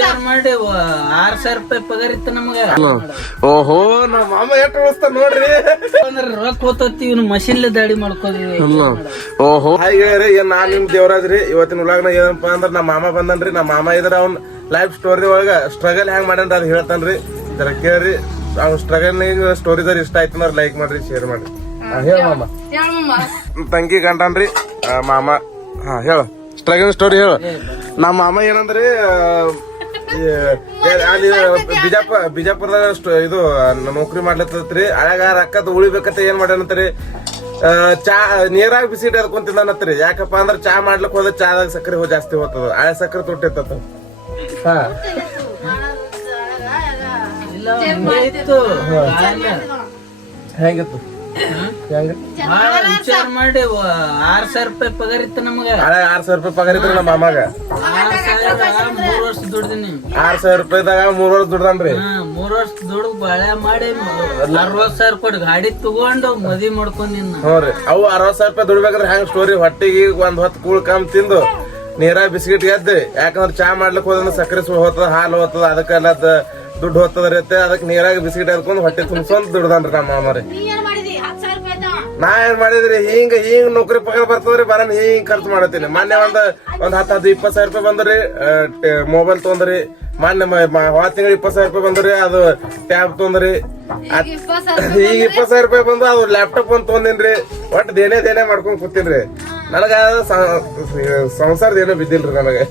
ವಿಚಾರ ಮಾಡಿ 6,000 ರೂಪಾಯಿ ಪಗಾರ ಇತ್ತು ನಮಗ. ಓಹೋ ನಮ್ಮ ಮಾಮ ಎಷ್ಟು ಉಳಿಸ್ತಾನ ನೋಡ್ರಿ. ರೊಕ್ಕ ಹೋತತಿ ಇವ್ನು ಮಷಿನ್ ದಾಡಿ ಮಾಡ್ಕೋದಿವಿ. ಓಹೋ ಹಾಗೆ ಏನ್ ನಾನ್ ನಿಮ್ ದೇವರಾಜ್ರಿ. ಇವತ್ತಿನ ಉಲಾಗ್ನ ಏನಪ್ಪಾ ಅಂದ್ರ ನಮ್ಮ ಮಾಮ ಬಂದನ್ರಿ. ನಮ್ಮ ಮಾಮ ಇದ್ರ ಅವ್ನ ಲೈಫ್ ಸ್ಟೋರಿ ಒಳಗ ಸ್ಟ್ರಗಲ್ ಹೆಂಗ್ ಮಾಡ್ಯಾನ್ರಿ ಅದ್ ಹೇಳ್ತಾನ್ರಿ. ಜರ ಕೇಳ್ರಿ. ಅವ್ನ ಸ್ಟ್ರಗಲ್ ಸ್ಟೋರಿದರ್ ಇಷ್ಟ ಆಯ್ತಂದ್ರ ಲೈಕ್ ಮಾಡ್ರಿ, ಶೇರ್ ಮಾಡ್ರಿ. ಹೇಳ ಮಾಮ. ತಂಗಿ ಗಂಟನ್ರಿ ಮಾಮ. ಹಾ ಹೇಳ ಸ್ಟ್ರಗಲ್ ಸ್ಟೋರಿ ಹೇಳು. ನಮ್ಮ ಮಾಮ ಏನಂದ್ರಿ ಅಲ್ಲಿ ಬಿಜಾಪುರದಾಗ ಇದು ನೌಕರಿ ಮಾಡ್ಲತ್ತತ್ರಿ. ಅಳಗ ರೊಕ್ಕದ ಉಳಿಬೇಕಂತ ಏನ್ ಮಾಡ್ಯಾನಂತ್ರಿ, ಚಾ ನೀರಾಗ ಬಿಸಿ ಅದ್ಕೊಂಡ್ ತಿಂದಾನತ್ರಿ. ಯಾಕಪ್ಪ ಅಂದ್ರ ಚಾ ಮಾಡ್ಲಕ್ ಹೋದ ಚಾದಾಗ ಸಕ್ಕರೆ ಜಾಸ್ತಿ ಹೋಗ್ತದ. ಹಳೆ ಸಕ್ಕರೆ ತುಟ್ಟಿತ್ತ. ಹಾ ಹೆಂಗಿತ್ತು ವಿಚಾರ ಮಾಡಿ 6,000 ರೂಪಾಯಿ ಪಗಾರ ಇತ್ತು ನಮಗ. 6,000 ರೂಪಾಯಿ ಪಗಾರ ಇದ್ರಿ ನಮ್ಮ ಮಾಮಾಗ. 3 ವರ್ಷ ದುಡ್ದಿನಿ. 6,000 ರೂಪಾಯಿದಾಗ 3 ವರ್ಷ ದುಡ್ದನ್ರಿ. 3 ವರ್ಷ ದುಡ್ದು ಬಾಳೆ ಮಾಡಿ 60,000 ಕೊಟ್ಟು ಗಾಡಿ ತಗೊಂಡು ಮದ್ವಿ ಮಾಡ್ಕೊಂಡಿನ. ನೋಡ್ರಿ ಅವು 60,000 ರೂಪಾಯಿ ದುಡ್ಬೇಕಂದ್ರೆ ಹೆಂಗ್ ಸ್ಟೋರಿ. ಹೊಟ್ಟಿಗೆ ಒಂದ್ ಹೊತ್ತು ಕೂಳ್ ಕಮ್ ತಿಂದು ನೀರಾಗ ಬಿಸ್ಕಿಟ್ ಗೆದ್ದು. ಯಾಕಂದ್ರೆ ಚಾ ಮಾಡ್ಲಿಕ್ ಹೋದ್ರೆ ಸಕ್ಕರೆ ಹೋಗ್ತದ, ಹಾಲು ಹೋಗ್ತದ, ಅದಕ್ಕೆಲ್ಲ ದುಡ್ಡು ಹೋಗ್ತದ್ರಿ. ಅದಕ್ಕೆ ನೀರಾಗ ಬಿಸ್ಕಿಟ್ ಎದ್ಕೊಂಡು ಹೊಟ್ಟೆ ತುಂಬಿಸ್ಕೊಂಡ್ ದುಡ್ದನ್ರಿ ನಮ್ಮ ಮಾಮರಿ. ನಾ ಏನ್ ಮಾಡಿದ್ರಿ, ಹಿಂಗ್ ನೌಕರಿ ಪಗಾರ ಬರ್ತದ್ರಿ, ಬರನ್ ಹಿಂಗ್ ಖರ್ಚು ಮಾಡತ್ತೀನಿ. ಮೊನ್ನೆ ಒಂದ್ 10-20 ರೂಪಾಯಿ ಬಂದ್ರಿ. ಮೊಬೈಲ್ ತೊಂದ್ರಿ. ಮೊನ್ನೆ ಹೋದ ತಿಂಗಳ 20,000 ರೂಪಾಯಿ ಬಂದ್ರಿ. ಅದು ಟ್ಯಾಬ್ ತೊಂದ್ರಿ. ಈಗ 20,000 ರೂಪಾಯಿ ಬಂದು ಅದು ಲ್ಯಾಪ್ಟಾಪ್ ಒಂದ್ ತೊಂದಿನ್ರಿ. ಒಟ್ಟು ದೇನೇ ಮಾಡ್ಕೊಂಡ್ ಕೂತೀನ್ರಿ. ನನಗ ಸಂಸಾರದ ಏನೋ ಬಿದ್ದಿಲ್ರಿ ನನಗೆ.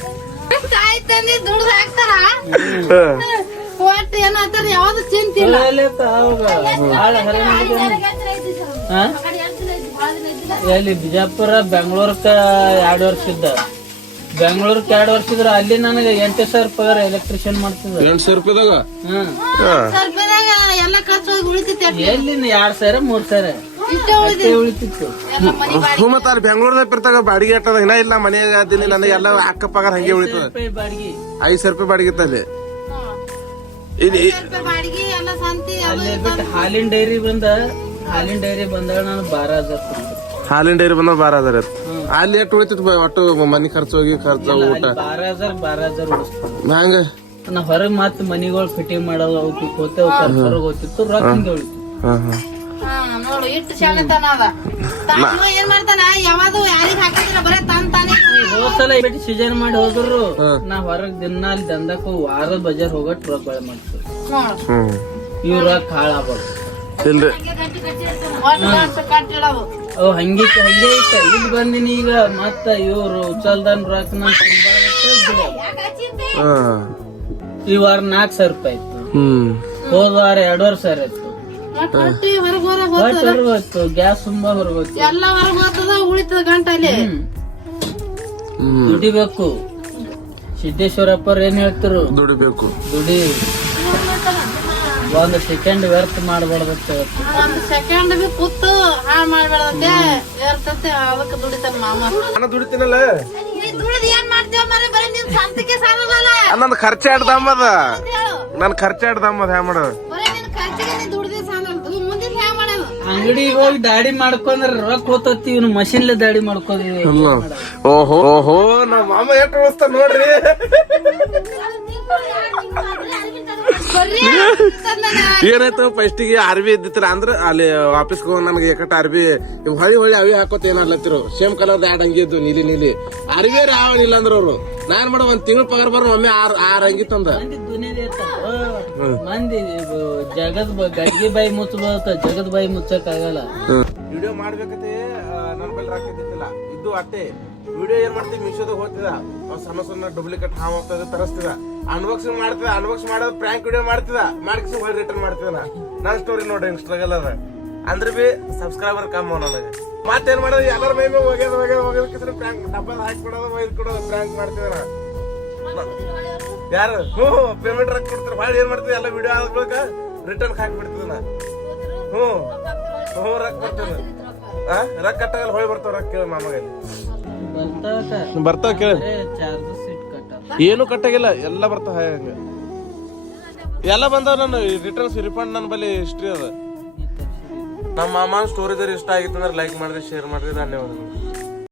ಎಲ್ಲಿ ಬಿಜಾಪುರ ಬೆಂಗಳೂರಕ್ಕ 2 ವರ್ಷ ಇದ್ದ. ಬೆಂಗಳೂರಕ್ಕೆ 2 ವರ್ಷ ಇದ್ರ ಅಲ್ಲಿ ನನಗೆ 8,000 ರೂಪಾಯಿ ಎಲೆಕ್ಟ್ರಿಷಿಯನ್ ಮಾಡ್ತಿದ್ದ. 8,000 ರೂಪಾಯಿದಾಗ ಎಲ್ಲಿ 2,000 3,000 ಉಳಿತಿತ್ತು. ಮತ್ತ ಅಲ್ಲಿ ಬೆಂಗಳೂರದಾಗ ಇರ್ತಾಗ ಬಾಡಿಗೆ ಇಟ್ಟದ ಇನ್ನ ಇಲ್ಲ ಮನೆಯಾಗ ಅದಿನಿ. ನನಗೆ ಎಲ್ಲ ಅಕ್ಕ ಪಗಾರ ಹಂಗೆ ಉಳಿತದ. 5,000 ರೂಪಾಯಿ ಬಾಡಿಗೆ ಇತ್ತಲ್ಲಿ. ಹಾಲಿನ ಡೈರಿ ಬಂದಾಗ ನಾನು 12,000. ಹಾಲಿನ ಡೈರಿ ಬಂದ 12,000. ಅಲ್ಲಿ ಎಷ್ಟು ಉಳಿತಿತ್ತು ಒಟ್ಟು ಮನಿ ಖರ್ಚು ಹೋಗಿ ಖರ್ಚು ಊಟ 12,000 ಹಂಗ. ನಾ ಹೊರಗ್ ಮತ್ ಮನಿಗಳು ಫಿಟ್ಟಿಂಗ್ ಮಾಡೋದು ಅವಕ್ಕೆ ಹೋಗ್ತೇವೆ. ಹೊರಗ್ ಹೋಗ್ತಿತ್ತು ರೊಕ್ಕ ಹಿಂಗೆ ಉಳಿತು. ನೋಡು ಇಟ್ಟು ಶಾಣತನ ಅದ. ಏನ್ ಮಾಡ್ತಾನ ಯಾವ್ದು ಯಾರಿಗ್ ಹಾಕಿದ್ರ ಬರೇ ತಾನೇ. ಹೋದ್ಸಲ ಬಿಟ್ಟು ಸೀಜನ್ ಮಾಡಿ ಹೋದ್ರು ನಾ ಹೊರಗ್ ದಿನ ಅಲ್ಲಿ ದಂದಕ್ಕ ವಾರದ ಬಜಾರ್ ಹೋಗಟ್ ರೊಕ್ಕ ಬೆಳೆ ಮಾಡ್ತೀವಿ. ಇವ್ ರೊಕ್ಕ ಹಾಳಾಗ್ಬಾರ್ದು. ಹಂಗೆ ಇತ್ತ. ಇಲ್ಲಿ ಬಂದಿನಿ ಈಗ ಮತ್ತ ಇವ್ರು ಉಚ್ಚಲ್ದನ್ ರೊಕ್ಕ ನಮ್ ಈ ವಾರ 4,000 ರೂಪಾಯಿ ಇತ್ತು. ಹೋದ ವಾರ 2,500 ಇತ್ತು. ಹೊರಗೋತ್ತು ಗ್ಯಾಸ್ ತುಂಬಾ ಹೊರಗೋತ್ತು. ಎಲ್ಲ ಹೊರಗೋತದ ಉಳಿತದ ಗಂಟಲ್ಲಿ. ದುಡಿಬೇಕು. ಸಿದ್ದೇಶ್ವರಪ್ಪರ್ ಏನ್ ಹೇಳ್ತಿರು, ದುಡಿಬೇಕು. ದುಡಿ. ಒಂದ್ ಸೆಕೆಂಡ್ ವ್ಯರ್ಥ ಮಾಡ್ಬಾರ್ದಂತ. ಒಂದ್ ಸೆಕೆಂಡ್ ಬಿ ಕೂತು ಹಾಳ್ ಮಾಡ್ಬೇಡಂತೆ ಇರ್ತತೆ. ಅದಕ್ಕೆ ದುಡಿತಾನ ಮಾಮ. ನಾನು ದುಡಿತೀನಲ್ಲ. ದುಡಿದ್ ಏನ್ ಮಾಡ್ತೇವ ಮರೆ ಬರೀ ನಿನ್ ಸ್ವಂತಕ್ಕೆ ಸಾಲಲ್ಲ. ನನ್ ಖರ್ಚಾಡ್ದಮ್ಮದ. ನನ್ ಖರ್ಚಾಡ್ದಮ್ಮದ ಹ್ಯಾ ಮಾಡೋದು. ಬರೀ ನಿನ್ ಖರ್ಚಿಗೆ ನೀ ದುಡ್ದೇ ಸಾಲಲ್ದು. ಮುಂದಿನ ಹ್ಯಾ ಮಾಡೋದು. ಅಂಗಡಿಗೆ ಹೋಗಿ ದಾಡಿ ಮಾಡ್ಕೊಂಡ್ರ ರೊಕ್ಕ ಹೋತತಿ. ಇವ್ನು ಮಷಿನ್ ದಾಡಿ ಮಾಡ್ಕೋದಿವಿ. ಓಹೋ ನಮ್ಮ ಮಾಮ ಎಷ್ಟು ಉಳಿಸ್ತಾನ ನೋಡ್ರಿ. ಏನಾಯ್ತು ಫಸ್ಟಿಗೆ ಆರ್ಬಿ ಇದ್ದಿತ್ರ ಅಂದ್ರ ಅಲ್ಲಿ ವಾಪಸ್ ಹೋಗ್ ನನಗೆ ಏಕಟ್ ಆರ್ಬಿ ಹೊಳಿ ಅವಿ ಹಾಕೋತ ಏನಾಗ್ಲತ್ತಿರು. ಸೇಮ್ ಕಲರ್ ಆಡ್ ಅಂಗಿ ಇದ್ದು ನೀಲಿ ಆರ್ಬಿ ಯಾವನಿಲ್ಲ ಅಂದ್ರ ಅವ್ರು. ನಾನ್ ಮಾಡೋ 1 ತಿಂಗಳ ಪಗಾರ ಬರೋ ಒಮ್ಮೆ 6 ಅಂಗಿ ತಂದ. ಮಂದಿ ಜಗದ್ ಗಡ್ಗಿ ಬಾಯಿ ಮುಚ್ಚ ಜಗದ್ ಬಾಯಿ ಮುಚ್ಚಕ್ ಆಗಲ್ಲ. ವಿಡಿಯೋ ಮಾಡ್ಬೇಕಂತೆ ನನ್ ಬಳಿ ರಾಕಿದ್ದಿಲ್ಲ ಇದ್ದು ಅಟ್ಟೆ. ವಿಡಿಯೋ ಏನ್ ಮಾಡ್ತೀವಿ ಮೀಶೋದಾಗ ಹೋಗ್ತಿದ ಸಣ್ಣ ಡೂಪ್ಲಿಕೇಟ್ ಹಾವ್ ಹೋಗ್ತದ ತರಿಸ್ತಿದ. ಅನ್ಬಾಕ್ಸಿಂಗ್ ಮಾಡ್ತಿದ. ಅನ್ಬಾಕ್ಸ್ ಮಾಡೋದು ಪ್ರ್ಯಾಂಕ್ ವಿಡಿಯೋ ಮಾಡ್ತಿದ. ಮಾಡಿಸಿ ಹೊಳಿ ರಿಟರ್ನ್ ಮಾಡ್ತಿದ. ನನ್ ಸ್ಟೋರಿ ನೋಡ್ರಿ ಸ್ಟ್ರಗಲ್ ಅದ. ಅಂದ್ರೆ ಬಿ ಸಬ್ಸ್ಕ್ರೈಬರ್ ಕಮ್ಮಿ ನನಗೆ. ಮತ್ತೇನ್ ಮಾಡೋದು ಎಲ್ಲರ ಮೈ ಹೋಗೋದಕ್ಕೆ ಪ್ರ್ಯಾಂಕ್ ಡಬ್ಬದ ಹಾಕಿ ಕೊಡೋದು ಒಯ್ದು ಕೊಡೋದು ಪ್ರ್ಯಾಂಕ್ ಮಾಡ್ತಿದ. ಯಾರು ಪೇಮೆಂಟ್ ರೊಕ್ಕ ಕೊಡ್ತಾರ. ಹೊಳಿ ಏನ್ ಮಾಡ್ತಿದ ಎಲ್ಲ ವಿಡಿಯೋ ಆದ್ಬೇಕ ರಿಟರ್ನ್ ಹಾಕಿ ಬಿಡ್ತಿದ. ರೊಕ್ಕ ಬರ್ತದ. ರೊಕ್ಕ ಕಟ್ಟಾಗಲ್ಲ ಹೊಳಿ ಬರ್ತಾವ. ರೊಕ್ಕ ಕೇಳ ಮಾಮಗಲ್ಲಿ ಬರ್ತಾವ ಕೇಳ. ಏನು ಕಟ್ಟಾಗಿಲ್ಲ ಎಲ್ಲ ಬರ್ತಾವ. ಹಂಗ ಎಲ್ಲ ಬಂದಾವ. ನನ್ನ ರಿಟರ್ನ್ಸ್ ರಿಫಂಡ್ ನನ್ನ ಬಳಿ ಹಿಸ್ಟ್ರಿ ಅದ. ನಮ್ಮ ಮಾಮನ ಸ್ಟೋರಿ ಇಷ್ಟ ಆಗಿತ್ತು ಅಂದ್ರೆ ಲೈಕ್ ಮಾಡ್ರಿ, ಶೇರ್ ಮಾಡ್ರಿ. ಧನ್ಯವಾದಗಳು.